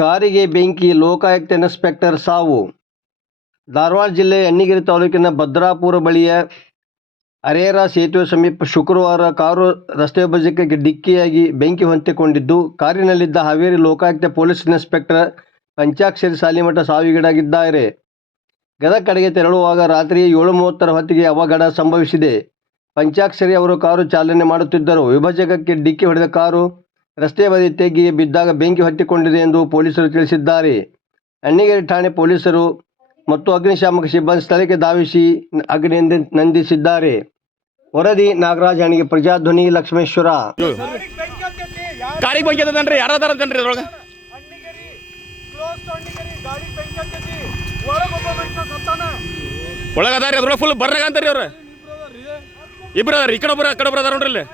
ಕಾರಿಗೆ ಬೆಂಕಿ, ಲೋಕಾಯುಕ್ತ ಇನ್ಸ್ಪೆಕ್ಟರ್ ಸಾವು. ಧಾರವಾಡ ಜಿಲ್ಲೆ ಅಣ್ಣಿಗೇರಿ ತಾಲೂಕಿನ ಭದ್ರಾಪುರ ಬಳಿಯ ಹರೇರಾ ಸೇತುವೆ ಸಮೀಪ ಶುಕ್ರವಾರ ಕಾರು ರಸ್ತೆ ವಿಭಜಕಕ್ಕೆ ಡಿಕ್ಕಿಯಾಗಿ ಬೆಂಕಿ ಹೊತ್ತಿಕೊಂಡಿದ್ದು, ಕಾರಿನಲ್ಲಿದ್ದ ಹಾವೇರಿ ಲೋಕಾಯುಕ್ತ ಪೊಲೀಸ್ ಇನ್ಸ್ಪೆಕ್ಟರ್ ಪಂಚಾಕ್ಷರಿ ಸಾಲಿಮಠ ಸಾವಿಗೀಡಾಗಿದ್ದಾರೆ. ಗದಗ ಕಡೆಗೆ ತೆರಳುವಾಗ ರಾತ್ರಿ 7:30 ಹೊತ್ತಿಗೆ ಅವಘಡ ಸಂಭವಿಸಿದೆ. ಪಂಚಾಕ್ಷರಿ ಅವರು ಕಾರು ಚಾಲನೆ ಮಾಡುತ್ತಿದ್ದರು. ವಿಭಜಕಕ್ಕೆ ಡಿಕ್ಕಿ ಹೊಡೆದ ಕಾರು ರಸ್ತೆ ಬದಿ ತೆಗ್ಗಿಗೆ ಬಿದ್ದಾಗ ಬೆಂಕಿ ಹೊತ್ತಿಕೊಂಡಿದೆ ಎಂದು ಪೊಲೀಸರು ತಿಳಿಸಿದ್ದಾರೆ. ಅಣ್ಣಿಗೇರಿ ಠಾಣೆ ಪೊಲೀಸರು ಮತ್ತು ಅಗ್ನಿಶಾಮಕ ಸಿಬ್ಬಂದಿ ಸ್ಥಳಕ್ಕೆ ಧಾವಿಸಿ ಅಗ್ನಿ ನಂದಿಸಿದ್ದಾರೆ. ವರದಿ ನಾಗರಾಜ್ ಅಣಿಗೆ, ಪ್ರಜಾಧ್ವನಿ, ಲಕ್ಷ್ಮೇಶ್ವರ. ಗಾಡಿಗೆ ಬೆಂಕಿ ಹತ್ತದನ್ರಿ, ಯಾರು ಅದಾರಂತನ್ರಿ ಅದ್ರೊಳಗೆ? ಒಳಗೆ ಅದಾರಿ, ಅದ್ರೊಳಗೆ ಫುಲ್ ಬರ್ನಾಗ ಅಂತಾರಿ ಅವ್ರು. ಇಬ್ರು ಅದಾರ, ಈ ಕಡೆ ಒಬ್ಬರು ಆ ಕಡೆ ಒಬ್ಬರು ಅದಾರ ನೋಡ್ರಿ ಇಲ್ಲಿ.